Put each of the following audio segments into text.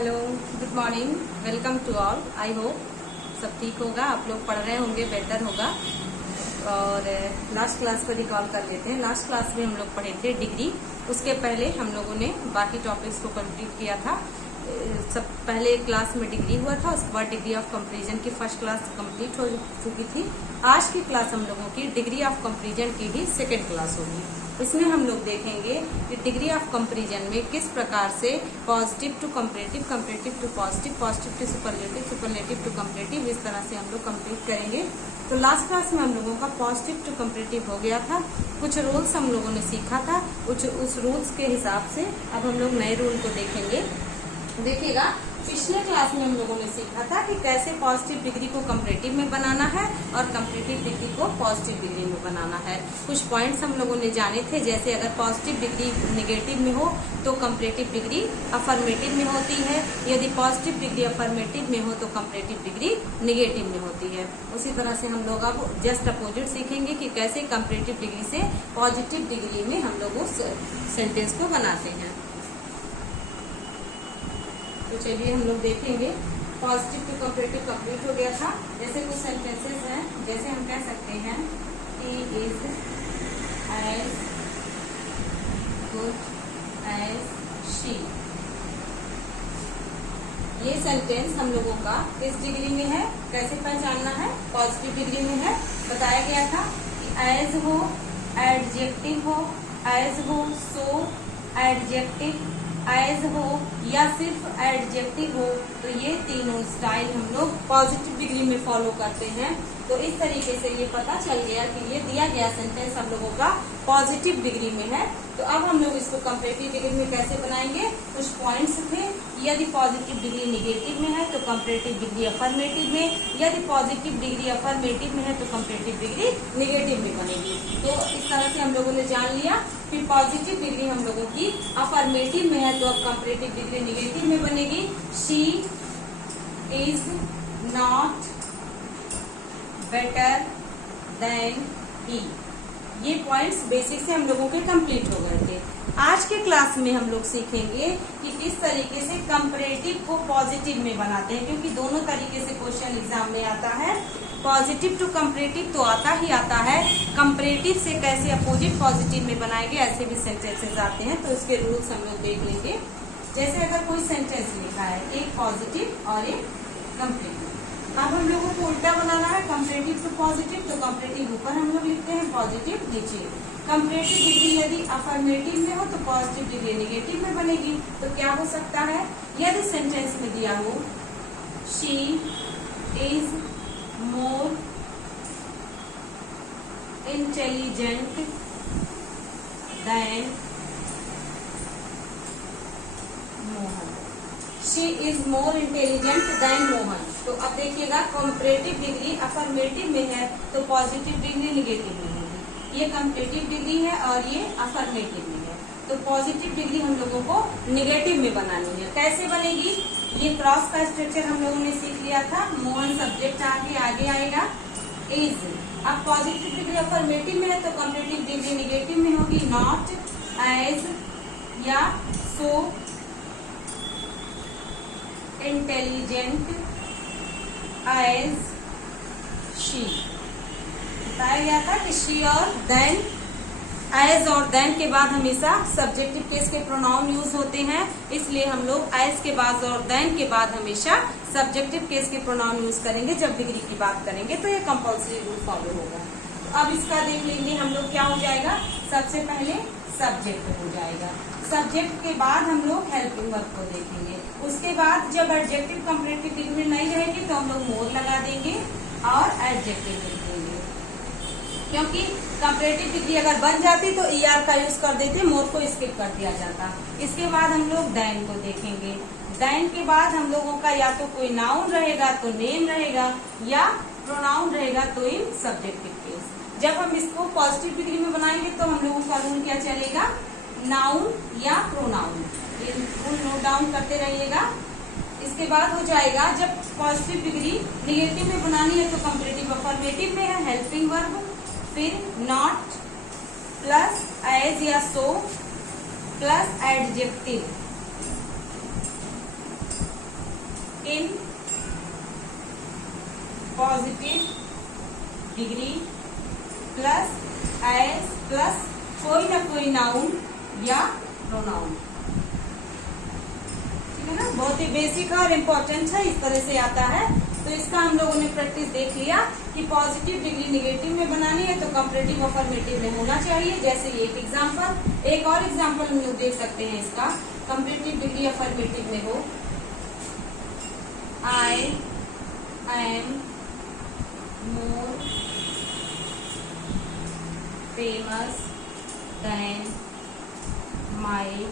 Hello, good morning, welcome to all. I hope सब ठीक होगा, आप लोग पढ़ रहे होंगे, बेटर होगा। और लास्ट क्लास को रिकॉल कर लेते हैं। लास्ट क्लास में हम लोग पढ़े थे डिग्री। उसके पहले हम लोगों ने बाकी टॉपिक्स को कंप्लीट किया था। सब पहले क्लास में डिग्री हुआ था, उसके बाद डिग्री ऑफ कंपैरिजन की फर्स्ट क्लास कंप्लीट हो चुकी थी। आज की क्लास हम लोगों की डिग्री ऑफ कंपैरिजन की ही सेकेंड क्लास होगी। इसमें हम लोग देखेंगे कि डिग्री ऑफ कंपैरिजन में किस प्रकार से positive to comparative, comparative to positive, positive to superlative, superlative to comparative, इस तरह से हम लोग कंप्लीट करेंगे। तो लास्ट क्लास में हम लोगों का पॉजिटिव टू कंपैरेटिव हो गया था। कुछ रूल्स हम लोगों ने सीखा था, उस रूल्स के हिसाब से अब हम लोग नए रूल को देखेंगे। देखिएगा, पिछले क्लास में हम लोगों ने सीखा था कि कैसे पॉजिटिव डिग्री को कंपैरेटिव में बनाना है और कंपैरेटिव डिग्री को पॉजिटिव डिग्री में बनाना है। कुछ पॉइंट्स हम लोगों ने जाने थे, जैसे अगर पॉजिटिव डिग्री नेगेटिव में हो तो कंपैरेटिव डिग्री अफर्मेटिव में होती है, यदि पॉजिटिव डिग्री अफर्मेटिव में हो तो कंपैरेटिव डिग्री नेगेटिव में होती है। उसी तरह से हम लोग अब जस्ट अपोजिट सीखेंगे कि कैसे कंपैरेटिव डिग्री से पॉजिटिव डिग्री में हम लोग उस सेंटेंस को बनाते हैं। तो चलिए हम लोग देखेंगे। पॉजिटिव टू कंपैरेटिव कंप्लीट हो गया था। जैसे कुछ सेंटेंसेस हैं, जैसे हम कह सकते हैं he is as good as she। ये सेंटेंस हम लोगों का किस डिग्री में है, कैसे पहचानना है, पॉजिटिव डिग्री में है। बताया गया था कि एज हो, एडजेक्टिव हो, एज हो, सो, एडजेक्टिव, एज हो या सिर्फ एडजेक्टिव हो, तो ये तीनों स्टाइल हम लोग पॉजिटिव डिग्री में फॉलो करते हैं। तो इस तरीके से ये पता चल गया कि ये दिया गया सेंटेंस हम लोगों का पॉजिटिव डिग्री में है। तो अब हम लोग इसको कंपैरेटिव डिग्री में कैसे बनाएंगे, कुछ पॉइंट्स थे। यदि पॉजिटिव डिग्री नेगेटिव में है तो कंपैरेटिव डिग्री अफर्मेटिव में, यदि पॉजिटिव डिग्री अफर्मेटिव में है तो कंपैरेटिव डिग्री नेगेटिव में बनेगी। तो इस तरह से हम लोगों ने जान लिया। फिर पॉजिटिव डिग्री हम लोगों की अफर्मेटिव में है तो अब कंपैरेटिव डिग्री नेगेटिव में बनेगी। She is not better than he. ये पॉइंट्स बेसिक से हम लोगों के कंप्लीट हो गए थे। आज के क्लास में हम लोग सीखेंगे कि किस तरीके से कंपैरेटिव को पॉजिटिव में बनाते हैं, क्योंकि दोनों तरीके से क्वेश्चन एग्जाम में आता है। पॉजिटिव टू कंपैरेटिव तो आता ही आता है, कंपैरेटिव से कैसे अपोजिट पॉजिटिव में बनाएंगे, ऐसे भी सेंटेंसेस आते हैं। तो इसके रूल्स हम लोग देख लेंगे। जैसे अगर कोई सेंटेंस लिखा है, एक पॉजिटिव और एक कंपैरेटिव, अब हम लोगों को उल्टा बनाना है, कंपैरेटिव टू पॉजिटिव। तो कंपैरेटिव ऊपर हम लोग लिखते हैं, पॉजिटिव नीचे। कंपैरेटिव डिग्री यदि अफर्मेटिव में हो तो पॉजिटिव डिग्री नेगेटिव में बनेगी। तो क्या हो सकता है, यदि सेंटेंस में दिया हो she is more intelligent then Mohan, she is more intelligent then Mohan. तो अब देखिएगा, कंपैरेटिव डिग्री अफर्मेटिव में है तो पॉजिटिव डिग्री नेगेटिव में होगी। ये कंपैरेटिव डिग्री है और ये अफर्मेटिव में है, तो पॉजिटिव डिग्री हम लोगों को नेगेटिव में बनानी है। कैसे बनेगी, ये क्रॉस का स्ट्रक्चर हम लोगों ने सीख लिया था। मोहन सब्जेक्ट आगे आएगा, इज। अब पॉजिटिव डिग्री अफर्मेटिव में है तो कंपैरेटिव डिग्री नेगेटिव में होगी। नॉट, एज या सो इंटेलिजेंट एज शी। बताया गया था कि शी और देन, एज और देन के बाद हमेशा सब्जेक्टिव केस के प्रोनाउन यूज होते हैं, इसलिए हम लोग एज के बाद और देन के बाद हमेशा सब्जेक्टिव केस के प्रोनाउन यूज करेंगे जब डिग्री की बात करेंगे। तो ये कंपल्सरी रूल फॉलो होगा। तो अब इसका देख लेंगे हम लोग, क्या हो जाएगा, सबसे पहले सब्जेक्ट हो जाएगा, सब्जेक्ट के बाद हम लोग हेल्पिंग वर्ब को देखेंगे। उसके बाद जब एडजेक्टिव कंपैरेटिव डिग्री में नहीं रहेगी तो हम लोग मोर लगा देंगे और एडजेक्टिव लिख देंगे, क्योंकि कंपैरेटिव डिग्री अगर बन जाती तो ईआर का यूज कर देते, मोर को स्किप कर दिया जाता। इसके बाद हम लोग देन को देखेंगे। देन के बाद हम लोगों का या तो कोई नाउन रहेगा तो नेम रहेगा, या प्रोनाउन रहेगा तो इन सब्जेक्टिव केस। जब हम इसको पॉजिटिव डिग्री में बनाएंगे तो हम लोगों का रूल क्या चलेगा, नाउन या प्रोनाउन। रूल नोट डाउन करते रहिएगा। इसके बाद हो जाएगा, जब पॉजिटिव डिग्री नेगेटिव में बनानी है तो कंपैरेटिव अफर्मेटिव में है, हेल्पिंग वर्ब, फिर नॉट प्लस एज या so plus adjective, in positive degree plus as plus कोई ना कोई नाउन या प्रोनाउन। ठीक है ना, बहुत ही बेसिक है और इम्पोर्टेंट है, इस तरह से आता है। तो इसका हम लोगों ने प्रैक्टिस देख लिया कि पॉजिटिव डिग्री निगेटिव में बनानी है तो कंपैरेटिव अफर्मेटिव में होना चाहिए। जैसे ये एक एग्जांपल, एक और एग्जांपल हम लोग देख सकते हैं इसका, कंपैरेटिव डिग्री अफर्मेटिव में हो, I am more famous than my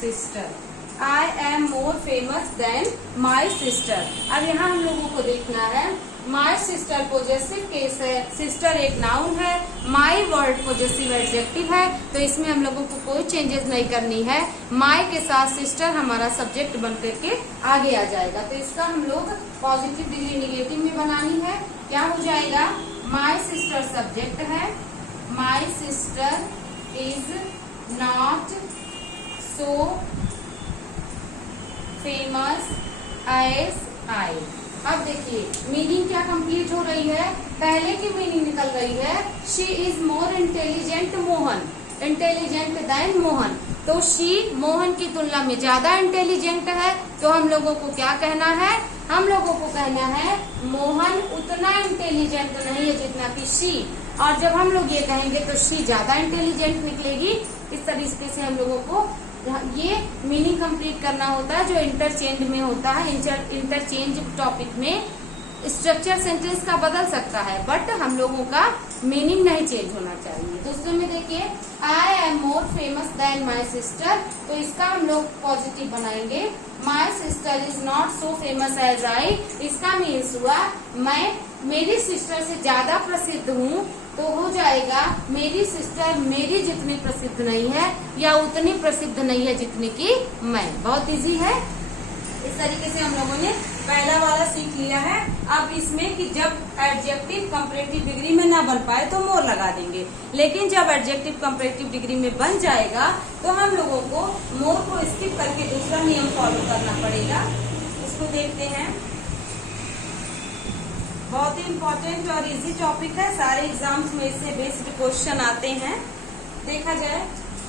sister. I am more famous than my sister. अब यहाँ हम लोगों को देखना है, माई सिस्टर पॉजेसिव केस है, सिस्टर एक नाउन है, माई वर्ड पॉजेसिव एडजेक्टिव है, तो इसमें हम लोगों को कोई चेंजेस नहीं करनी है। माई के साथ सिस्टर हमारा सब्जेक्ट बन करके आगे आ जाएगा। तो इसका हम लोग पॉजिटिव डिग्री निगेटिव में बनानी है। क्या हो जाएगा, माई सिस्टर सब्जेक्ट है, my sister is not so famous as I. अब देखिए मीनिंग क्या कंप्लीट हो रही है, पहले की मीनिंग निकल रही है, she is more intelligent Mohan, intelligent then Mohan. तो शी मोहन की तुलना में ज्यादा इंटेलिजेंट है, तो हम लोगों को क्या कहना है, हम लोगों को कहना है मोहन उतना इंटेलिजेंट नहीं है जितना कि शी। और जब हम लोग ये कहेंगे तो शी ज्यादा इंटेलिजेंट निकलेगी। इस तरीके से हम लोगों को ये मीनिंग कंप्लीट करना होता है जो इंटरचेंज में होता है। इंटरचेंज टॉपिक में स्ट्रक्चर सेंटेंस का बदल सकता है, बट हम लोगों का मीनिंग नहीं चेंज होना चाहिए। दूसरे में देखिए, I am more famous than my sister, तो इसका हम लोग पॉजिटिव बनाएंगे। My sister is not so famous as I, इसका मीन्स हुआ मैं मेरी सिस्टर से ज्यादा प्रसिद्ध हूँ, तो हो जाएगा मेरी सिस्टर मेरी जितनी प्रसिद्ध नहीं है या उतनी प्रसिद्ध नहीं है जितनी कि मैं। बहुत इजी है। इस तरीके से हम लोगों ने पहला वाला सीख लिया है। अब इसमें कि जब एडजेक्टिव कंपैरेटिव डिग्री में ना बन पाए तो मोर लगा देंगे, लेकिन जब एडजेक्टिव कंपैरेटिव डिग्री में बन जाएगा तो हम लोगों को मोर को स्किप करके दूसरा नियम फॉलो करना पड़ेगा। इसको देखते हैं। बहुत ही इम्पोर्टेंट और इजी टॉपिक है, सारे एग्जाम्स में इससे बेस्ड क्वेश्चन आते हैं। देखा जाए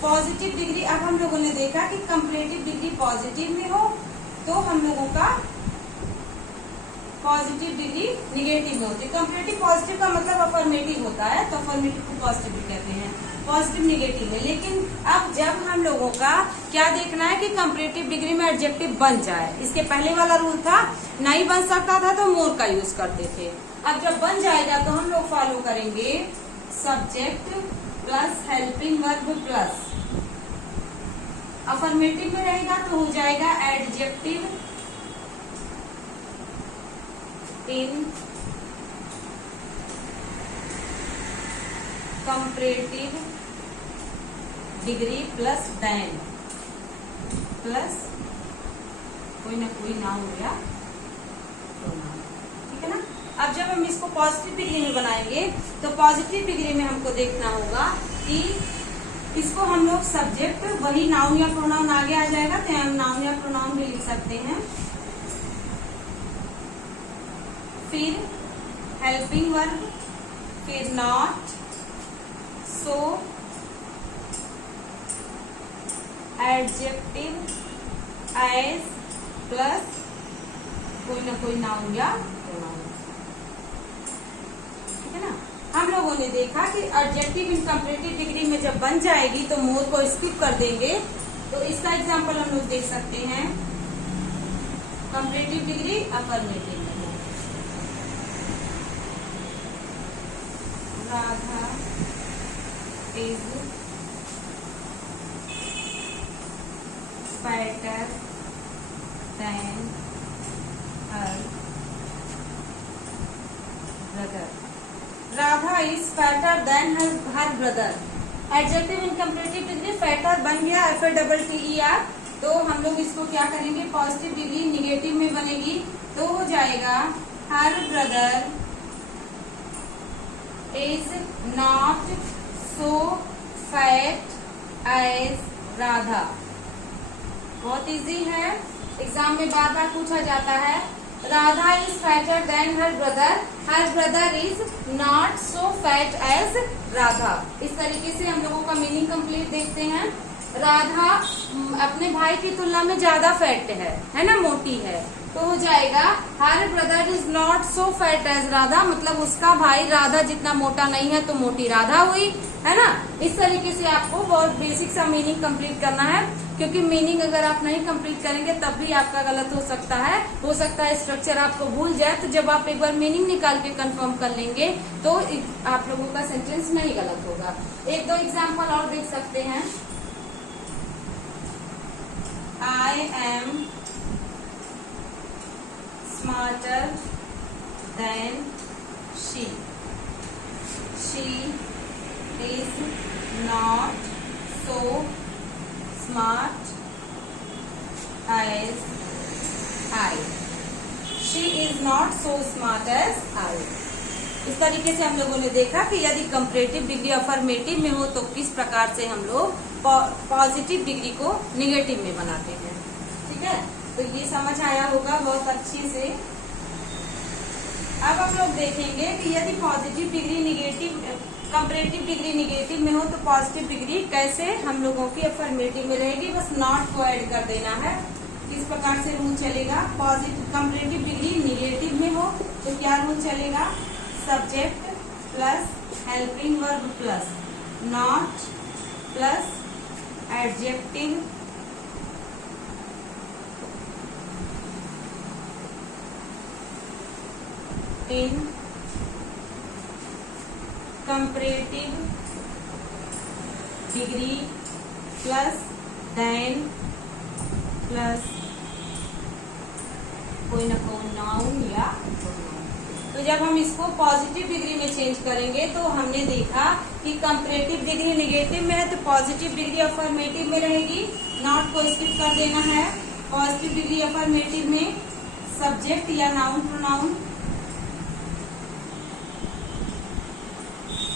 पॉजिटिव डिग्री, अब हम लोगों ने देखा कि कंपैरेटिव डिग्री पॉजिटिव में हो तो हम लोगों का पॉजिटिव डिग्री निगेटिव में होती है। कंपैरेटिव पॉजिटिव का मतलब अफर्मेटिव होता है, तो अफर्मेटिव को पॉजिटिव भी कहते हैं, पॉजिटिव निगेटिव में। लेकिन अब जब हम लोगों का क्या देखना है कि कंपैरेटिव डिग्री में एडजेक्टिव बन जाए। इसके पहले वाला रूल था नहीं बन सकता था तो मोर का यूज करते थे। अब जब बन जाएगा तो हम लोग फॉलो करेंगे subject plus helping verb plus, affirmative में रहेगा तो हो जाएगा adjective in comparative degree plus than plus कोई ना कोई नाउन हो गया, ठीक है ना। अब जब हम इसको पॉजिटिव डिग्री में बनाएंगे तो पॉजिटिव डिग्री में हमको देखना होगा कि इसको हम लोग सब्जेक्ट वही नाउन या प्रोनाउन आगे आ जाएगा, तो हम नाउन या प्रोनाउन भी लिख सकते हैं। फिर हेल्पिंग वर्ब, फिर not, so, adjective, as plus कोई ना कोई नाउन या प्रोनाउन, ठीक है ना। हम लोगों ने देखा कि एडजेक्टिव इन कंपैरेटिव डिग्री में जब बन जाएगी तो मोर को स्किप कर देंगे। तो इसका एग्जांपल हम लोग देख सकते हैं, कंपैरेटिव डिग्री अफर्मेटिव में Radha is better than her brother. Radha is fatter than her brother. Adjective in comparative degree fatter बन गया, FATTER, तो हम लोग इसको क्या करेंगे, पॉजिटिव डिग्री निगेटिव में बनेगी तो हो जाएगा her brother is not so fat as Radha. बहुत इजी है, एग्जाम में बार बार पूछा जाता है। Radha is fatter than her brother is not so fat as Radha. इस तरीके से हम लोगों का मीनिंग कंप्लीट देखते हैं। राधा अपने भाई की तुलना में ज्यादा फैट है ना, मोटी है, तो हो जाएगा her brother is not so fat as Radha, मतलब उसका भाई राधा जितना मोटा नहीं है तो मोटी राधा हुई, है ना। इस तरीके से आपको बहुत बेसिक सा मीनिंग कंप्लीट करना है, क्योंकि मीनिंग अगर आप नहीं कंप्लीट करेंगे तब भी आपका गलत हो सकता है स्ट्रक्चर आपको भूल जाए। तो जब आप एक बार मीनिंग निकाल के कंफर्म कर लेंगे तो आप लोगों का सेंटेंस नहीं गलत होगा। एक दो एग्जाम्पल और देख सकते हैं। I am smarter than she. She is not so smart as I. She is not so smart as I. इस तरीके से हम लोगों ने देखा कि यदि कंपैरेटिव डिग्री अफर्मेटिव में हो तो किस प्रकार से हम लोग पॉजिटिव डिग्री को निगेटिव में बनाते हैं। ठीक है, तो ये समझ आया होगा बहुत अच्छे से। अब हम लोग देखेंगे कि यदि positive degree negative comparative degree negative में हो तो पॉजिटिव डिग्री कैसे हम लोगों की अफर्मेटिव में रहेगी। बस नॉट को ऐड कर देना है। किस प्रकार से रूल चलेगा, पॉजिटिव कंपैरेटिव डिग्री निगेटिव में हो तो क्या रूल चलेगा, subject plus helping verb plus not plus adjective in comparative degree plus than plus कोई ना कोई नाउन या। तो जब हम इसको पॉजिटिव डिग्री में चेंज करेंगे तो हमने देखा कि कंपैरेटिव डिग्री निगेटिव में है तो पॉजिटिव डिग्री अफर्मेटिव में रहेगी। नॉट को स्किप कर देना है। पॉजिटिव डिग्री अफर्मेटिव में सब्जेक्ट या noun pronoun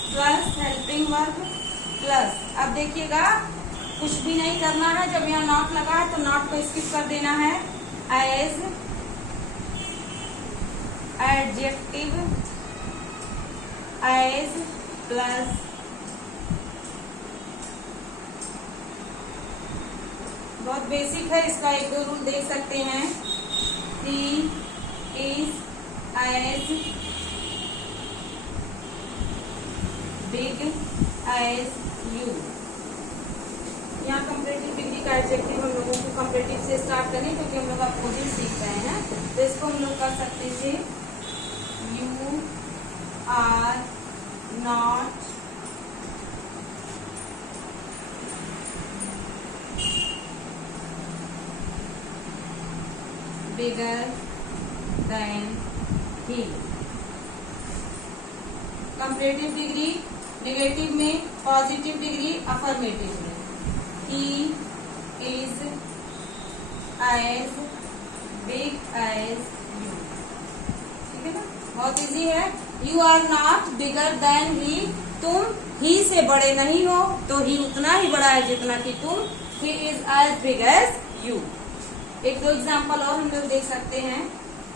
plus helping verb plus, अब देखिएगा कुछ भी नहीं करना है। जब यहाँ नॉट लगा है तो नॉट को स्किप कर देना है। एज एडजेक्टिव एज प्लस बहुत बेसिक है, इसका एक दो रूल देख सकते हैं। He is as big as you. यहाँ कंपैरेटिव डिग्री का एडजेक्टिव हम लोगों को कंपैरेटिव से स्टार्ट करें क्योंकि हम लोग अपोजिट सीख रहे हैं, तो इसको हम लोग कर सकते थे you are not bigger than he. Comparative degree negative में, पॉजिटिव डिग्री अफर्मेटिव में। He is as big as you. ठीक है ना, बहुत इजी है। You are not bigger than he, तुम ही से बड़े नहीं हो तो ही उतना ही बड़ा है जितना कि तुम। He is as big as you. एक दो एग्जाम्पल और हम लोग देख सकते हैं।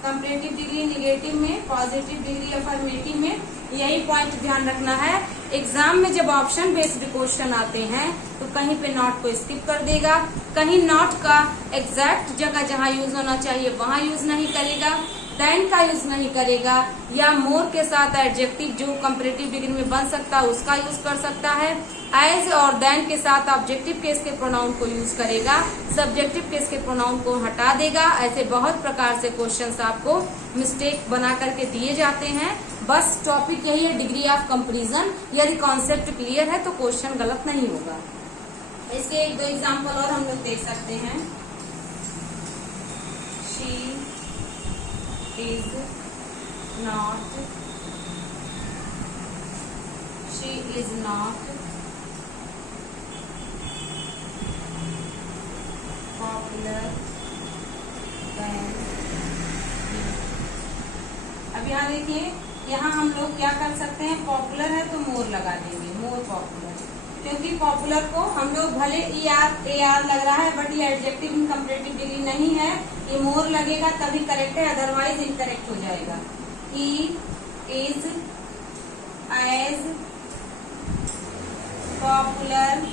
कंपैरेटिव डिग्री निगेटिव में, पॉजिटिव डिग्री अफर्मेटिव में। यही पॉइंट ध्यान रखना है, एग्जाम में जब ऑप्शन बेस्ड क्वेश्चन आते हैं तो कहीं पे नॉट को स्किप कर देगा, कहीं नॉट का एग्जैक्ट जगह जहां यूज होना चाहिए वहां यूज नहीं करेगा, देन का यूज नहीं करेगा, या मोर के साथ एडजेक्टिव जो कंपैरेटिव डिग्री में बन सकता है उसका यूज कर सकता है। एज और देन के साथ ऑब्जेक्टिव केस के प्रोनाउन को यूज करेगा, सब्जेक्टिव केस के प्रोनाउन को हटा देगा। ऐसे बहुत प्रकार से क्वेश्चंस आपको मिस्टेक बना करके दिए जाते हैं। बस टॉपिक यही है, डिग्री ऑफ कंपैरिजन। यदि कॉन्सेप्ट क्लियर है तो क्वेश्चन गलत नहीं होगा। इसके एक दो एग्जाम्पल और हम लोग देख सकते हैं। She is not popular than. अब यहाँ देखिए, यहाँ हम लोग क्या कर सकते हैं, पॉपुलर है तो मोर लगा देंगे, मोर पॉपुलर। क्योंकि पॉपुलर को हम लोग भले ER लग रहा है बट ये एडजेक्टिव इन कंपैरेटिव डिग्री नहीं है, ये मोर लगेगा तभी करेक्ट है, अदरवाइज इनकरेक्ट हो जाएगा। He is as popular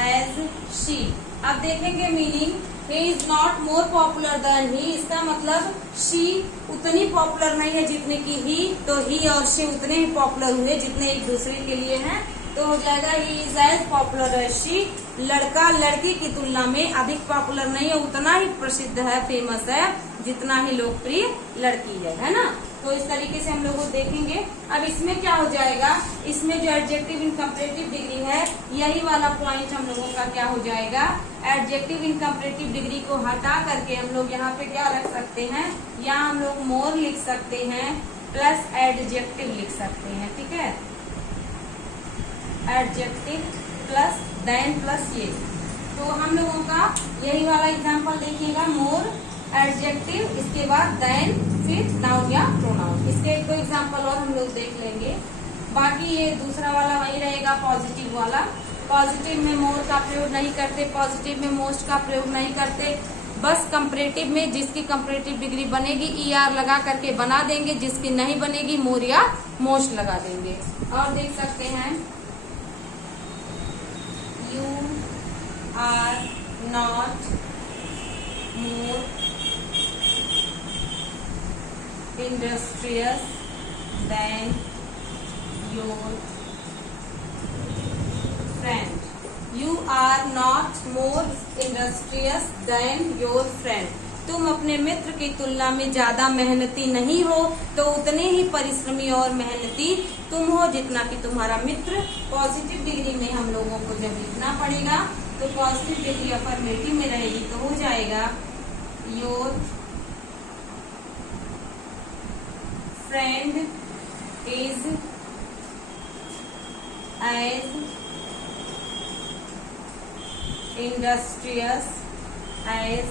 as she. अब देखेंगे meaning, he is not more popular than he, इसका मतलब शी उतनी पॉपुलर नहीं है जितने की ही, तो ही और शी उतने ही पॉपुलर हुए जितने एक दूसरे के लिए हैं, तो हो जाएगा he is as popular as she. लड़का लड़की की तुलना में अधिक पॉपुलर नहीं है, उतना ही प्रसिद्ध है, फेमस है जितना ही लोकप्रिय लड़की है ना। तो इस तरीके से हम लोग को देखेंगे। अब इसमें क्या हो जाएगा, इसमें जो एडजेक्टिव इन कंपैरेटिव डिग्री है यही वाला पॉइंट हम लोगों का क्या हो जाएगा, एडजेक्टिव इन कंपैरेटिव डिग्री को हटा करके हम लोग यहाँ पे क्या रख सकते हैं, यहाँ हम लोग मोर लिख सकते हैं प्लस एडजेक्टिव लिख सकते हैं, ठीक है। एडजेक्टिव प्लस देन प्लस ये, तो हम लोगों का यही वाला एग्जांपल देखिएगा, मोर एडजेक्टिव, इसके बाद देन, फिर नाउन या प्रोनाउन। इसके एक दो एग्जांपल और हम लोग देख लेंगे, बाकी ये दूसरा वाला वही रहेगा पॉजिटिव वाला। पॉजिटिव में मोर का प्रयोग नहीं करते, पॉजिटिव में मोस्ट का प्रयोग नहीं करते, बस कंपैरेटिव में जिसकी कंपैरेटिव डिग्री बनेगी ER लगा करके बना देंगे, जिसकी नहीं बनेगी मोर या मोस्ट लगा देंगे। और देख सकते हैं, You are not more industrious than your friend. You are not more industrious than your friend. तुम अपने मित्र की तुलना में ज्यादा मेहनती नहीं हो, तो उतने ही परिश्रमी और मेहनती तुम हो जितना कि तुम्हारा मित्र। पॉजिटिव डिग्री में हम लोगों को जब लिखना पड़ेगा तो पॉजिटिव डिग्री अफर्मेटिव में रहेगी, तो हो जाएगा your friend is as industrious as,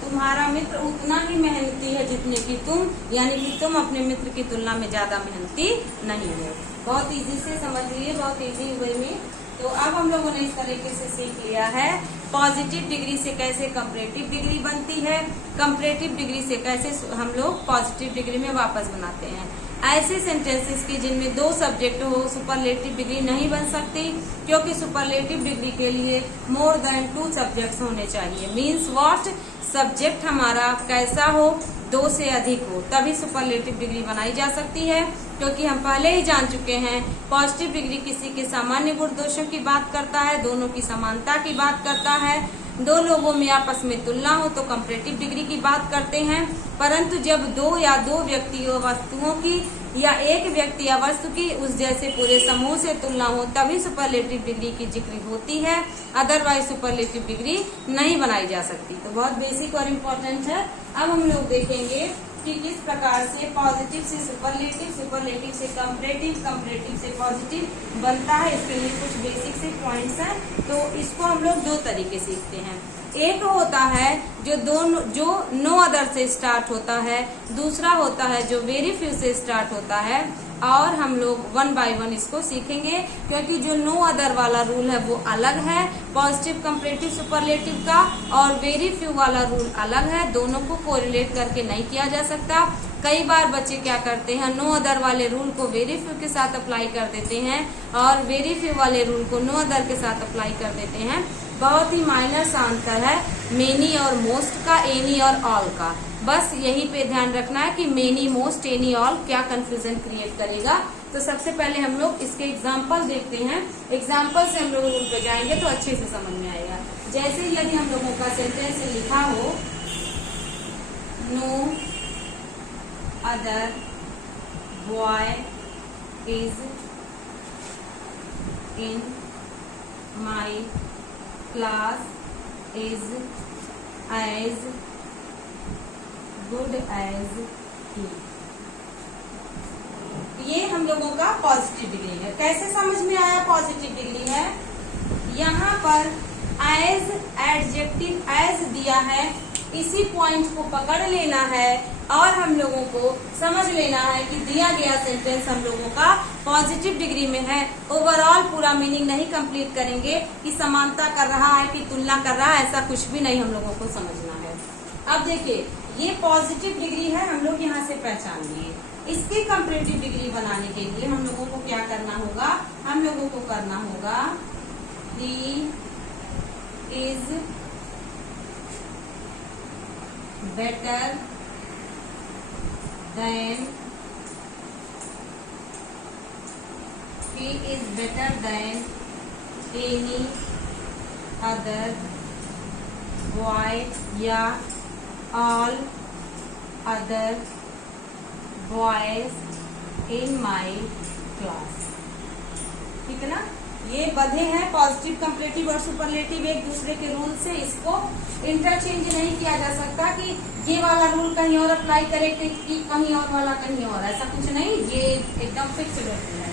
तुम्हारा मित्र उतना ही मेहनती है जितने की तुम, यानी कि तुम अपने मित्र की तुलना में ज्यादा मेहनती नहीं हो। बहुत इजी से समझ लिए, बहुत इजी वे में। तो अब हम लोगों ने इस तरीके से सीख लिया है पॉजिटिव डिग्री से कैसे कंपैरेटिव डिग्री बनती है, कंपैरेटिव डिग्री से कैसे हम लोग पॉजिटिव डिग्री में वापस बनाते हैं। ऐसे सेंटेंसेस की जिनमें दो सब्जेक्ट हो सुपरलेटिव डिग्री नहीं बन सकती, क्योंकि सुपरलेटिव डिग्री के लिए मोर देन 2 सब्जेक्ट्स होने चाहिए। मीन्स व्हाट, सब्जेक्ट हमारा कैसा हो, 2 से अधिक हो, तभी सुपरलेटिव डिग्री बनाई जा सकती है। क्योंकि हम पहले ही जान चुके हैं पॉजिटिव डिग्री किसी के सामान्य गुण दोषों की बात करता है, दोनों की समानता की बात करता है, 2 लोगों में आपस में तुलना हो तो कंपैरेटिव डिग्री की बात करते हैं। परंतु जब 2 या 2 व्यक्तियों वस्तुओं की या एक व्यक्ति या वस्तु की उस जैसे पूरे समूह से तुलना हो तभी सुपरलेटिव डिग्री की जिक्र होती है, अदरवाइज सुपरलेटिव डिग्री नहीं बनाई जा सकती। तो बहुत बेसिक और इम्पोर्टेंट है। अब हम लोग देखेंगे कि किस प्रकार से पॉजिटिव से सुपरलेटिव, सुपरलेटिव से कंपैरेटिव, कंपैरेटिव से पॉजिटिव बनता है। इसके लिए कुछ बेसिक से पॉइंट्स हैं, तो इसको हम लोग 2 तरीके सीखते हैं। एक होता है जो नो अदर से स्टार्ट होता है, दूसरा होता है जो वेरी फ्यू से स्टार्ट होता है। और हम लोग 1 बाय 1 इसको सीखेंगे, क्योंकि जो नो अदर वाला रूल है वो अलग है पॉजिटिव कंपैरेटिव सुपरलेटिव का, और वेरी फ्यू वाला रूल अलग है। दोनों को कोरिलेट करके नहीं किया जा सकता। कई बार बच्चे क्या करते हैं, नो अदर वाले रूल को वेरी फ्यू के साथ अप्लाई कर देते हैं और वेरी फ्यू वाले रूल को नो अदर के साथ अप्लाई कर देते हैं। बहुत ही माइनर सा अंतर है मेनी और मोस्ट का, एनी और ऑल का। बस यही पे ध्यान रखना है कि मेनी, मोस्ट, एनी, ऑल क्या कंफ्यूजन क्रिएट करेगा। तो सबसे पहले हम लोग इसके एग्जाम्पल देखते हैं। एग्जाम्पल से हम लोग रूल पे जाएंगे तो अच्छे से समझ में आएगा। जैसे यदि हम लोगों का सेंटेंस लिखा हो, no other boy is in my class is as good as he. ये हम लोगों का पॉजिटिव डिग्री है। कैसे समझ में आया पॉजिटिव डिग्री है? यहाँ पर एज एडजेक्टिव एज दिया है, इसी पॉइंट को पकड़ लेना है और हम लोगों को समझ लेना है कि दिया गया सेंटेंस हम लोगों का पॉजिटिव डिग्री में है। ओवरऑल पूरा मीनिंग नहीं कंप्लीट करेंगे कि समानता कर रहा है कि तुलना कर रहा है, ऐसा कुछ भी नहीं हम लोगों को समझना है। अब देखिए ये पॉजिटिव डिग्री है, हम लोग यहाँ से पहचान लिए। इसकी कंपैरेटिव डिग्री बनाने के लिए हम लोगों को क्या करना होगा, हम लोगों को करना होगा he is better than, he is better than any other boy या all other boys in my class। ठीक है ना, ये बधे हैं पॉजिटिव, कंपैरेटिव और सुपरलेटिव एक दूसरे के रूल से। इसको इंटरचेंज नहीं किया जा सकता कि ये वाला रूल कहीं और अप्लाई करे कि कहीं और वाला कहीं और, ऐसा कुछ नहीं, ये एकदम फिक्स्ड रूल है।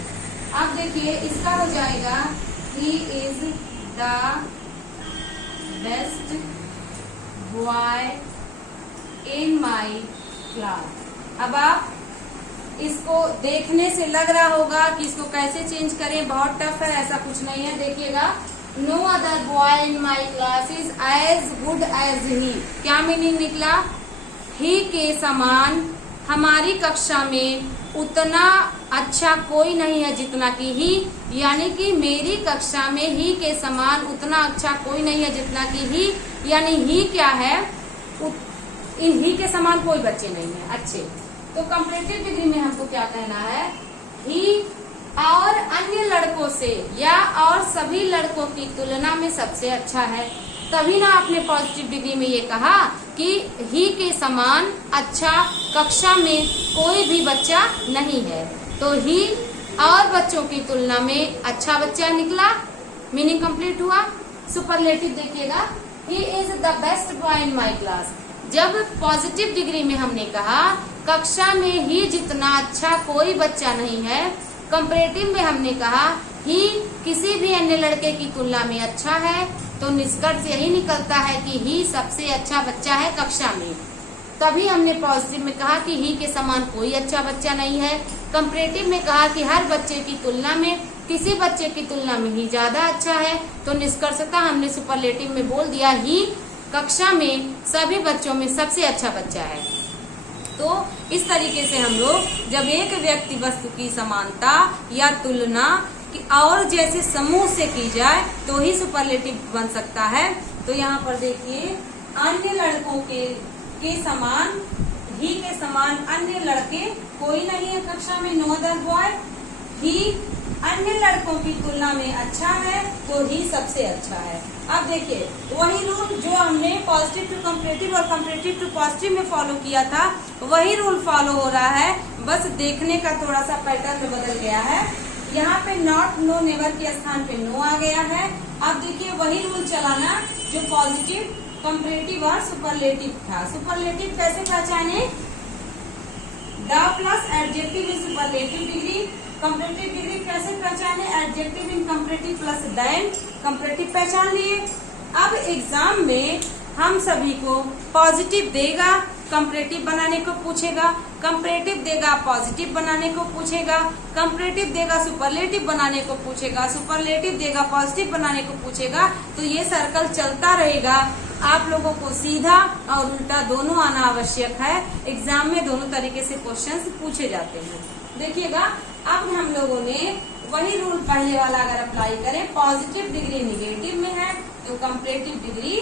अब देखिए इसका हो जाएगा he is the best boy in my class। अब आप इसको देखने से लग रहा होगा कि इसको कैसे चेंज करें, बहुत टफ है, ऐसा कुछ नहीं है। देखिएगा no other boy in my class is as good as he. क्या मीनिंग निकला, ही के समान हमारी कक्षा में उतना अच्छा कोई नहीं है जितना कि ही, यानी कि मेरी कक्षा में ही के समान उतना अच्छा कोई नहीं है जितना कि ही, यानी ही क्या है, इन ही के समान कोई बच्चे नहीं है अच्छे। तो कंपैरेटिव डिग्री में हमको क्या कहना है, ही और अन्य लड़कों से या और सभी लड़कों की तुलना में सबसे अच्छा है। तभी ना आपने पॉजिटिव डिग्री में ये कहा कि ही के समान अच्छा कक्षा में कोई भी बच्चा नहीं है, तो ही और बच्चों की तुलना में अच्छा बच्चा निकला, मीनिंग कंप्लीट हुआ। सुपरलेटिव देखिएगा he is the best boy in my class. जब पॉजिटिव डिग्री में हमने कहा कक्षा में ही जितना अच्छा कोई बच्चा नहीं है, कंपैरेटिव में हमने कहा ही किसी भी अन्य लड़के की तुलना में अच्छा है, तो निष्कर्ष यही निकलता है कि ही सबसे अच्छा बच्चा है कक्षा में। तभी हमने पॉजिटिव में कहा कि ही के समान कोई अच्छा बच्चा नहीं है, कंपैरेटिव में कहा कि हर बच्चे की तुलना में किसी बच्चे की तुलना में ही ज्यादा अच्छा है, तो निष्कर्षतः हमने सुपरलेटिव में बोल दिया ही कक्षा में सभी बच्चों में सबसे अच्छा बच्चा है। तो इस तरीके से हम लोग जब एक व्यक्ति वस्तु की समानता या तुलना की और जैसे समूह से की जाए तो ही सुपरलेटिव बन सकता है। तो यहाँ पर देखिए अन्य लड़कों के समान, ही के समान अन्य लड़के कोई नहीं है कक्षा में, नो अदर बॉय। ही अन्य लड़कों की तुलना में अच्छा है, तो ही सबसे अच्छा है। अब देखिए वही रूल जो हमने पॉजिटिव टू कंपैरेटिव और कंपैरेटिव टू पॉजिटिव में फॉलो किया था, वही रूल फॉलो हो रहा है, बस देखने का थोड़ा सा पैटर्न बदल गया है। यहाँ पे नॉट, नो, नेवर के स्थान पे नो आ गया है। अब देखिए वही रूल चलाना जो पॉजिटिव, कंपैरेटिव और सुपरलेटिव था। सुपरलेटिव कैसे पहचाने, the plus adjective in superlative degree. Comparative degree कैसे पहचाने, adjective in comparative plus then. Comparative पहचान लिए। अब एग्जाम में हम सभी को पॉजिटिव देगा, कंपैरेटिव बनाने को पूछेगा, कंपैरेटिव देगा पॉजिटिव बनाने को पूछेगा, कंपैरेटिव देगा सुपरलेटिव बनाने को पूछेगा, सुपरलेटिव देगा पॉजिटिव बनाने को पूछेगा। तो ये सर्कल चलता रहेगा। आप लोगों को सीधा और उल्टा दोनों आना आवश्यक है। एग्जाम में दोनों तरीके से क्वेश्चंस पूछे जाते हैं। देखिएगा अब हम लोगों ने वही रूल पहले वाला अगर अप्लाई करें, पॉजिटिव डिग्री निगेटिव में है तो कंपैरेटिव डिग्री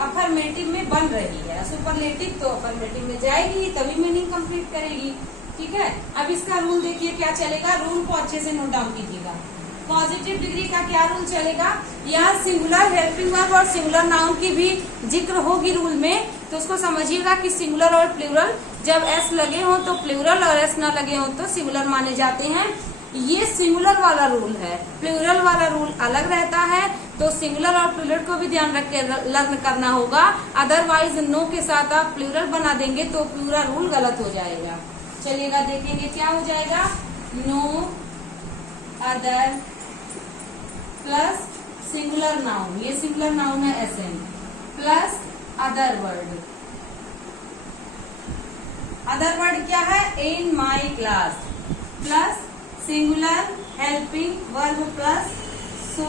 अफर्मेटिव में बन रही है, सुपरलेटिव तो अफर्मेटिव में जाएगी तभी मीनिंग कंप्लीट करेगी। ठीक है, अब इसका रूल देखिए क्या चलेगा, रूल को अच्छे से नोट डाउन कीजिएगा। पॉजिटिव डिग्री का क्या रूल चलेगा, यहाँ सिंगुलर हेल्पिंग वर्ब और सिंगुलर नाउन की भी जिक्र होगी रूल में, तो उसको समझिएगा कि सिंगुलर और प्लूरल जब एस लगे हो तो प्लूरल और एस न लगे हो तो सिंगुलर माने जाते हैं। ये सिंगुलर वाला रूल है, प्लूरल वाला रूल अलग रहता है, तो सिंगुलर और प्लूरल को भी ध्यान रख के लर्न करना होगा। अदरवाइज नो के साथ आप प्लूरल बना देंगे तो पूरा रूल गलत हो जाएगा। चलिएगा देखेंगे क्या हो जाएगा, no other plus singular noun, ये सिंगुलर नाउन है SN, plus other word, other word क्या है, in my class plus singular helping verb plus so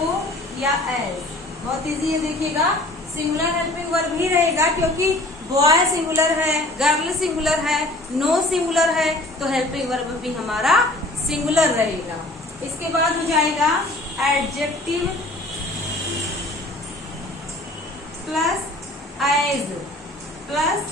या एज। बहुत इजी है, देखिएगा सिंगुलर हेल्पिंग वर्ब ही रहेगा क्योंकि बॉय सिंगुलर है, गर्ल सिंगुलर है, नो सिंगुलर है, तो हेल्पिंग वर्ब भी हमारा सिंगुलर रहेगा। इसके बाद हो जाएगा adjective plus as plus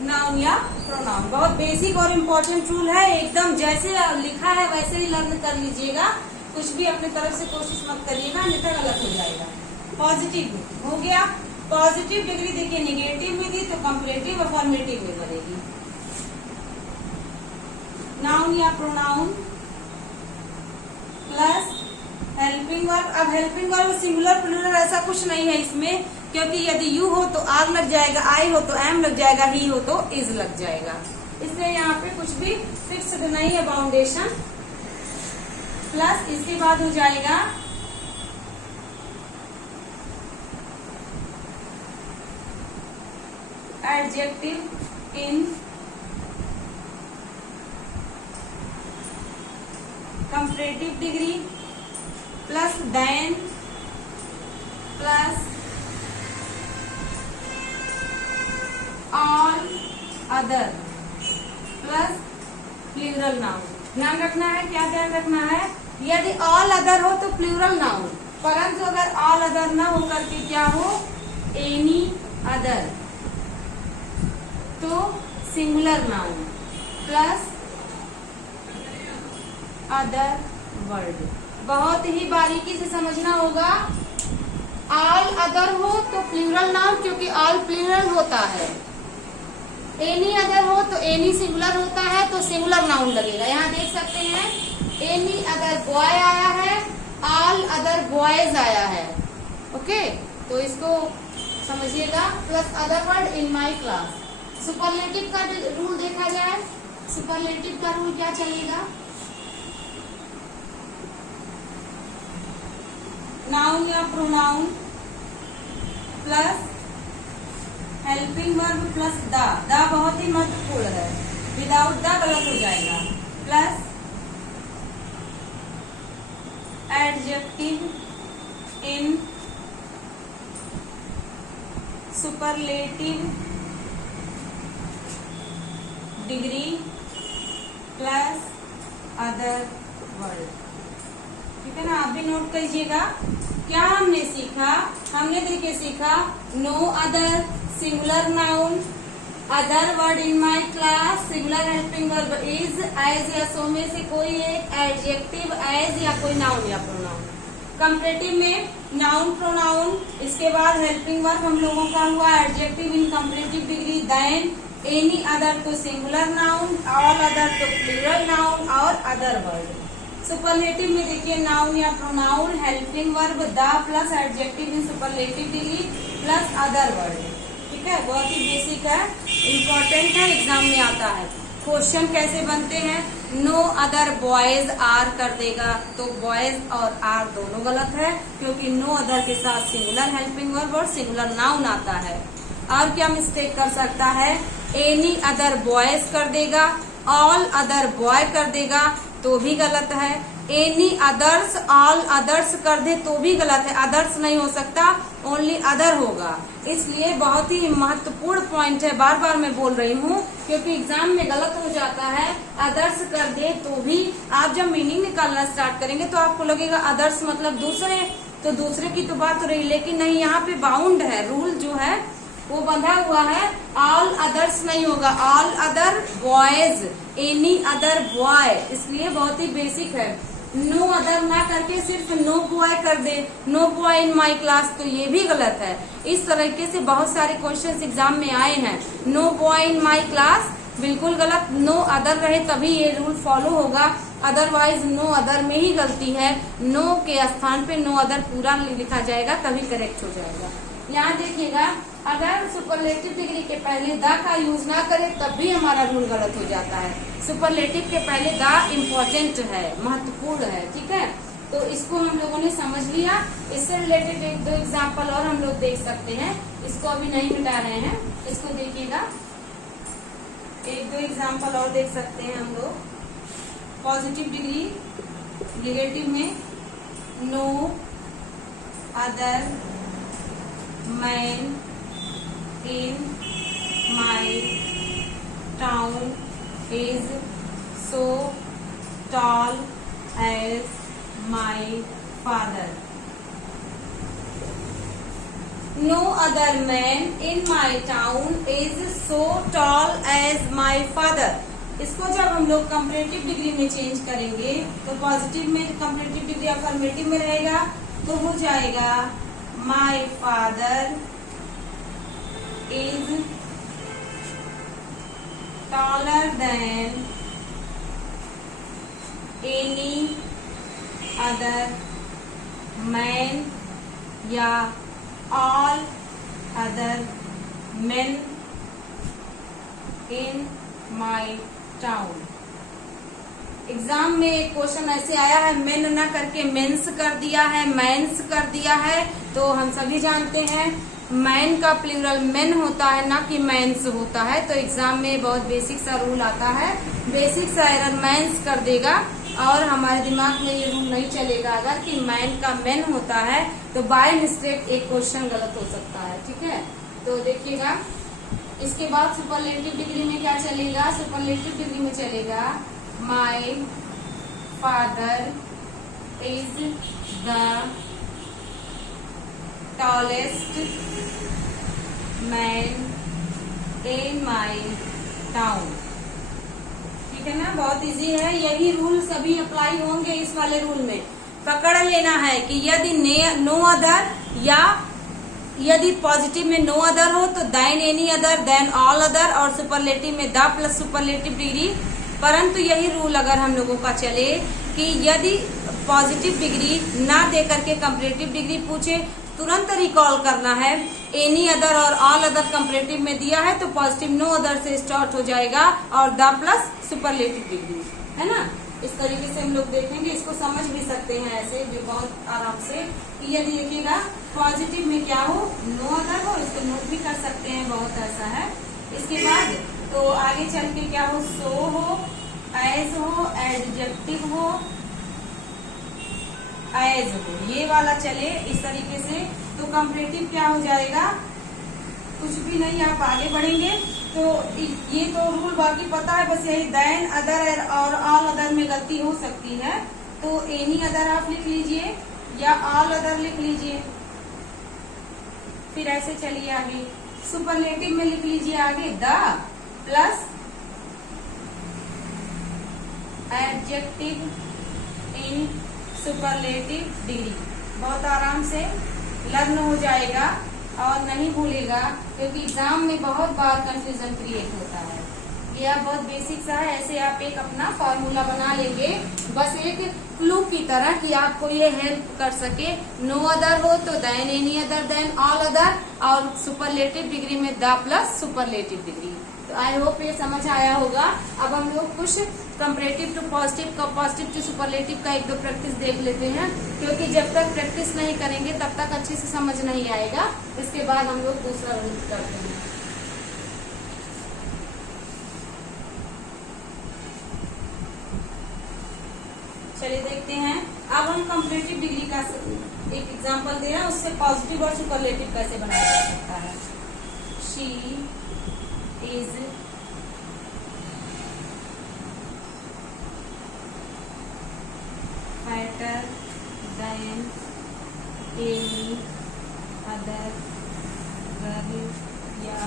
noun या प्रोनाउन। बहुत बेसिक और इम्पोर्टेंट रूल है, एकदम जैसे लिखा है वैसे ही लर्न कर लीजिएगा, कुछ भी अपनी तरफ से कोशिश मत करिएगा, अन्यथा गलत हो जाएगा। पॉजिटिव हो गया, पॉजिटिव डिग्री देखिए निगेटिव में थी तो कंपैरेटिव अफर्मेटिव में बनेगी। नाउन या प्रोनाउन प्लस हेल्पिंग वर्ब। अब हेल्पिंग वर्ब सिंगुलर प्लूरल ऐसा कुछ नहीं है इसमें, क्योंकि यदि यू हो तो आर लग जाएगा, आई हो तो एम लग जाएगा, ही हो तो इज लग जाएगा, इसलिए यहाँ पे कुछ भी फिक्स्ड नहीं है बाउंडेशन। प्लस इसके बाद हो जाएगा adjective in comparative degree plus than plus all other plus plural noun. ध्यान रखना है, क्या ध्यान रखना है, यदि ऑल अदर हो तो प्लूरल नाउन, परंतु अगर ऑल अदर ना हो करके क्या हो एनी अदर तो singular noun plus other word. बहुत ही बारीकी से समझना होगा, ऑल अदर हो तो प्लूरल नाउन, क्योंकि ऑल प्लूरल होता है, एनी अदर हो तो एनी सिंगुलर होता है तो सिंगुलर नाउन लगेगा। यहाँ देख सकते हैं एनी अदर बॉय आया है, ऑल अदर बॉयज आया है, ओके, तो इसको समझिएगा। Plus other word in my class. Superlative का रूल देखा जाए, सुपरलेटिव का रूल क्या चलेगा, नाउन या pronoun plus helping verb plus the बहुत ही महत्वपूर्ण है, विदाउट द गलत हो जाएगा, plus adjective in superlative degree plus other word. ठीक है ना, आप भी नोट कीजिएगा। क्या हमने सीखा, हमने देखिए सीखा no other singular noun, other word in my class, singular helping verb is, as या सो में से कोई एक, एडजेक्टिव एज या कोई नाउन या प्रोनाउन। कंपैरेटिव में नाउन प्रोनाउन, इसके बाद हेल्पिंग वर्ब हम लोगों का हुआ adjective in comparative degree, than any other तो सिंगुलर नाउन, ऑल अदर तो प्लूरल नाउन और अदर वर्ड। सुपरलेटिव में देखिए नाउन या pronoun, helping verb the plus adjective in superlative degree plus other word. ठीक है, बहुत ही बेसिक है, इम्पोर्टेंट है, एग्जाम में आता है। क्वेश्चन कैसे बनते हैं, नो अदर बॉयज आर कर देगा तो बॉयज और आर दोनों गलत है, क्योंकि नो अदर के साथ सिंगुलर हेल्पिंग वर्ब और सिंगुलर नाउन आता है। और क्या मिस्टेक कर सकता है, एनी अदर बॉयज कर देगा, ऑल अदर बॉय कर देगा तो भी गलत है, एनी अदर्स ऑल अदर्स कर दे तो भी गलत है, अदर्स नहीं हो सकता, ओनली अदर होगा। इसलिए बहुत ही महत्वपूर्ण पॉइंट है, बार बार मैं बोल रही हूँ, क्योंकि एग्जाम में गलत हो जाता है। अदर्स कर दे तो भी आप जब मीनिंग निकालना स्टार्ट करेंगे तो आपको लगेगा अदर्स मतलब दूसरे, तो दूसरे की तो बात हो रही, लेकिन नहीं, यहाँ पे बाउंड है, रूल जो है वो बंधा हुआ है, ऑल अदर्स नहीं होगा, all other boys, any other boy. इसलिए बहुत ही बेसिक है, नो अदर ना करके सिर्फ नो बॉय कर दे, no boy in my class, तो ये भी गलत है। इस तरीके से बहुत सारे क्वेश्चंस एग्जाम में आए हैं, no boy in my class बिल्कुल गलत, नो अदर रहे तभी ये रूल फॉलो होगा, अदरवाइज नो अदर में ही गलती है, नो के स्थान पे नो अदर पूरा लिखा जाएगा तभी करेक्ट हो जाएगा। यहाँ देखिएगा, अगर सुपरलेटिव डिग्री के पहले द का यूज ना करें तब भी हमारा रूल गलत हो जाता है। सुपरलेटिव के पहले द इम्पोर्टेंट है, महत्वपूर्ण है, ठीक है। तो इसको हम लोगों ने समझ लिया। इससे रिलेटेड एक दो एग्जाम्पल और हम लोग देख सकते हैं, इसको अभी नहीं मिटा रहे हैं, इसको देखिएगा। एक दो एग्जाम्पल और देख सकते हैं हम लोग। पॉजिटिव डिग्री, निगेटिव में no other man in my town is so tall as my father. No other man in my town is so tall as my father. इसको जब हम लोग कंपैरेटिव डिग्री में चेंज करेंगे तो पॉजिटिव में comparative degree affirmative में रहेगा तो हो जाएगा my father is taller than any other man या all other men in my town. Exam में एक क्वेश्चन ऐसे आया है, मेन ना करके मेंस कर दिया है, मैंस कर दिया है। तो हम सभी जानते हैं मैन का प्लूरल मेन होता है, ना कि मैंस होता है। तो एग्जाम में बहुत बेसिक सा रूल आता है, बेसिक सा एरर मैंस कर देगा और हमारे दिमाग में ये रूल नहीं चलेगा अगर कि मैन का मेन होता है तो बाय मिस्टेक एक क्वेश्चन गलत हो सकता है। ठीक है, तो देखिएगा। इसके बाद सुपरलेटिव डिग्री में क्या चलेगा? सुपरलेटिव डिग्री में चलेगा my father is the tallest man in my town. ठीक है ना, बहुत इजी है। यही रूल सभी अप्लाई होंगे इस वाले रूल में। पकड़ लेना है कि यदि नो अदर या यदि पॉजिटिव में नो अदर हो तो than any other, than all other, और सुपरलेटिव में द प्लस सुपरलेटिव डिग्री। परंतु यही रूल अगर हम लोगों का चले कि यदि पॉजिटिव डिग्री ना दे करके कंपैरेटिव डिग्री पूछे, तुरंत रिकॉल करना है एनी अदर और ऑल अदर कंपैरेटिव में दिया है तो पॉजिटिव नो अदर से स्टार्ट हो जाएगा और द प्लस सुपरलेटिव डिग्री, है ना। इस तरीके से हम लोग देखेंगे, इसको समझ भी सकते हैं ऐसे भी बहुत आराम से कि यदि देखिएगा पॉजिटिव में क्या हो, नो अदर हो, इसको नोट भी कर सकते हैं, बहुत ऐसा है। इसके बाद तो आगे चल के क्या हो, सो हो, एज हो, एडजेक्टिव हो, एज हो, ये वाला चले इस तरीके से। तो कंपैरेटिव क्या हो जाएगा, कुछ भी नहीं, आप आगे बढ़ेंगे तो ये तो रूल बाकी पता है, बस यही देन अदर और ऑल अदर में गलती हो सकती है। तो एनी अदर आप लिख लीजिए या ऑल अदर लिख लीजिए, फिर ऐसे चलिए आगे। सुपरलेटिव में लिख लीजिए आगे the plus adjective in superlative degree. बहुत आराम से लर्न हो जाएगा और नहीं भूलेगा, क्योंकि एग्जाम में बहुत बार कंफ्यूजन क्रिएट होता है। यह बहुत बेसिक सा है, ऐसे आप एक अपना फॉर्मूला बना लेंगे, बस एक क्लू की तरह कि आपको ये हेल्प कर सके। नो अदर हो तो than any other, than all other, और सुपरलेटिव डिग्री में द प्लस सुपरलेटिव डिग्री। तो आई होप ये समझ आया होगा। अब हम लोग कुछ कंपैरेटिव टू पॉजिटिव का, पॉजिटिव टू सुपरलेटिव का एक दो प्रैक्टिस देख लेते हैं, क्योंकि जब तक प्रैक्टिस नहीं करेंगे तब तक अच्छे से समझ नहीं आएगा। इसके बाद हम लोग दूसरा रूल करते हैं। चलिए देखते हैं। अब हम कंपैरेटिव डिग्री का एक एग्जांपल दे रहे हैं, उससे पॉजिटिव और सुपरलेटिव कैसे बनाया जा सकता है। She is fatter than any other girl या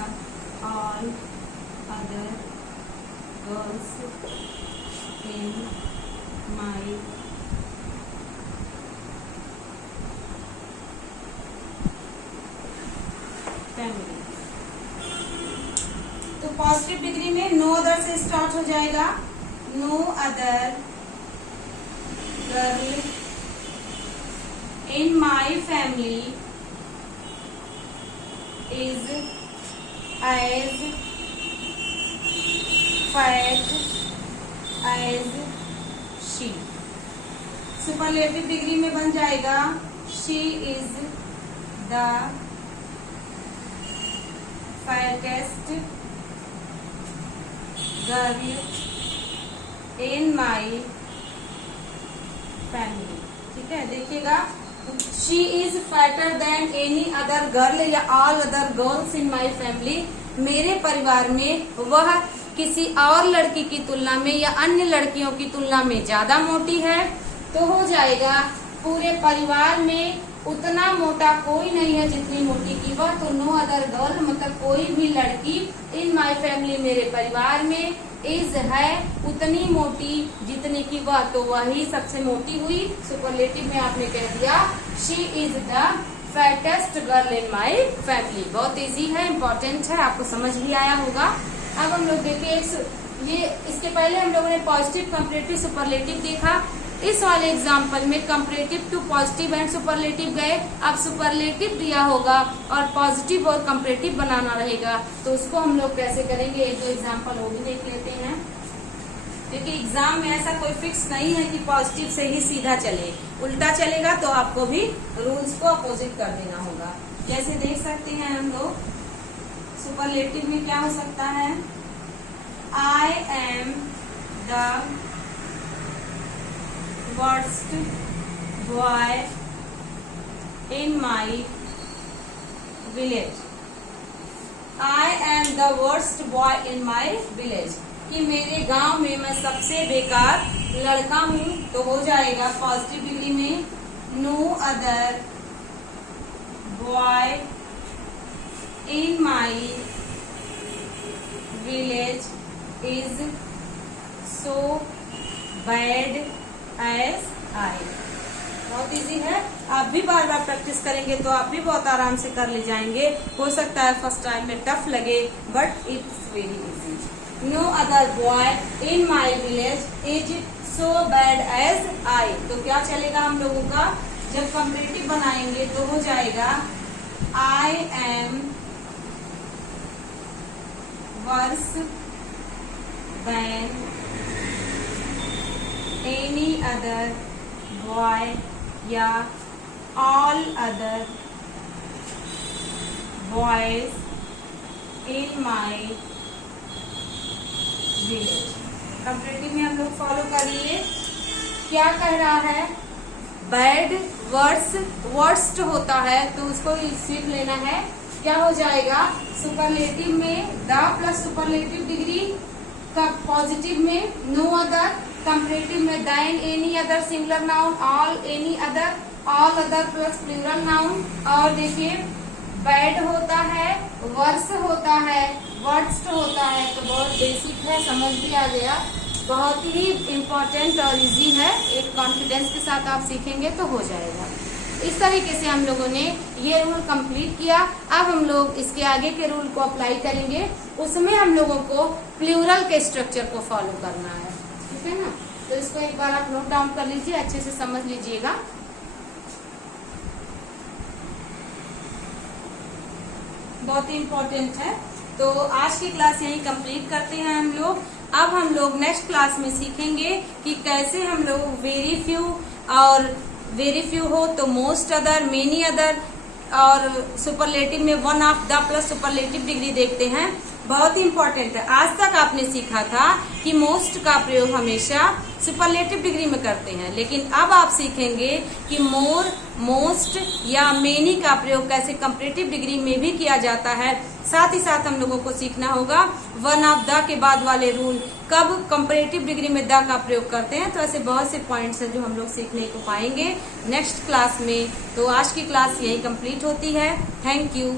all other girls in my family। तो पॉजिटिव डिग्री में नो अदर से स्टार्ट हो जाएगा। No other girl in my family is as fat as she। सुपरलेटिव डिग्री में बन जाएगा she is the fattest girl in my family. ठीक है, देखिएगा, she is fatter than any other girl या all other girls in my family. मेरे परिवार में वह किसी और लड़की की तुलना में या अन्य लड़कियों की तुलना में ज्यादा मोटी है। तो हो जाएगा पूरे परिवार में उतना मोटा कोई नहीं है जितनी मोटी की वह। तो नो अदर गर्ल मतलब कोई भी लड़की इन माई फैमिली मेरे परिवार में इज है उतनी मोटी जितनी की वह। तो वही सबसे मोटी हुई। सुपरलेटिव में आपने कह दिया she is the fattest girl in my family. बहुत इजी है, इम्पोर्टेंट है, आपको समझ भी आया होगा। अब हम लोग देखिए, ये इसके पहले हम लोगों ने पॉजिटिव, कंपैरेटिव, सुपरलेटिव देखा। इस वाले एग्जाम्पल में comparative to positive and superlative गए। अब सुपरलेटिव दिया होगा और पॉजिटिव और कंपैरेटिव बनाना रहेगा। तो उसको हम लोग कैसे करेंगे, एक दो एग्जाम्पल वो भी देख लेते हैं। क्योंकि एग्जाम में ऐसा कोई फिक्स नहीं है कि पॉजिटिव से ही सीधा चले, उल्टा चलेगा तो आपको भी रूल्स को अपोजिट कर देना होगा। जैसे देख सकते हैं हम लोग, सुपरलेटिव में क्या हो सकता है, I am the worst boy in my village. I am the worst boy in my village, कि मेरे गांव में मैं सबसे बेकार लड़का हूं। तो हो जाएगा पॉजिटिव डिग्री में no other boy in my village is so bad as I. बहुत इजी है, आप भी बार बार प्रैक्टिस करेंगे तो आप भी बहुत आराम से कर ले जाएंगे। हो सकता है फर्स्ट टाइम में टफ लगे, but it's very easy. No other boy in my village is so bad as I. तो क्या चलेगा हम लोगों का, जब कंपैरेटिव बनाएंगे तो हो जाएगा I am worse than any other boy या all other boys in my village. Comparative में हम लोग फॉलो करिए, क्या कह रहा है, बैड वर्स वर्स्ट होता है तो उसको सीख लेना है। क्या हो जाएगा, सुपरलेटिव में द प्लस सुपरलेटिव डिग्री का, पॉजिटिव में नो अदर, कंपैरेटिव में than any other singular noun, all any other, all other plus plural noun. और देखिए बैड होता है, वर्स होता है, वर्स्ट होता है। तो बहुत बेसिक है, समझ भी आ गया, बहुत ही इम्पोर्टेंट और इजी है। एक कॉन्फिडेंस के साथ आप सीखेंगे तो हो जाएगा। इस तरीके से हम लोगों ने ये रूल कंप्लीट किया। अब हम लोग इसके आगे के रूल को अप्लाई करेंगे, उसमें हम लोगों को प्लूरल के स्ट्रक्चर को फॉलो करना है। ठीक है ना, तो इसको एक बार आप नोट डाउन कर लीजिए, अच्छे से समझ लीजिएगा। बहुत ही इम्पोर्टेंट है। तो आज की क्लास यहीं कंप्लीट करते हैं हम लोग। अब हम लोग नेक्स्ट क्लास में सीखेंगे कि कैसे हम लोग वेरी फ्यू, और वेरी फ्यू हो तो मोस्ट अदर, मेनी अदर, और सुपरलेटिव में one of the plus superlative degree देखते हैं। बहुत ही इम्पोर्टेंट है। आज तक आपने सीखा था कि मोस्ट का प्रयोग हमेशा सुपरलेटिव डिग्री में करते हैं, लेकिन अब आप सीखेंगे कि मोर, मोस्ट या मेनी का प्रयोग कैसे कंपैरेटिव डिग्री में भी किया जाता है। साथ ही साथ हम लोगों को सीखना होगा वन ऑफ द के बाद वाले रूल कब कंपैरेटिव डिग्री में द का प्रयोग करते हैं। तो ऐसे बहुत से पॉइंट्स हैं जो हम लोग सीखने को पाएंगे नेक्स्ट क्लास में। तो आज की क्लास यही कंप्लीट होती है। Thank you.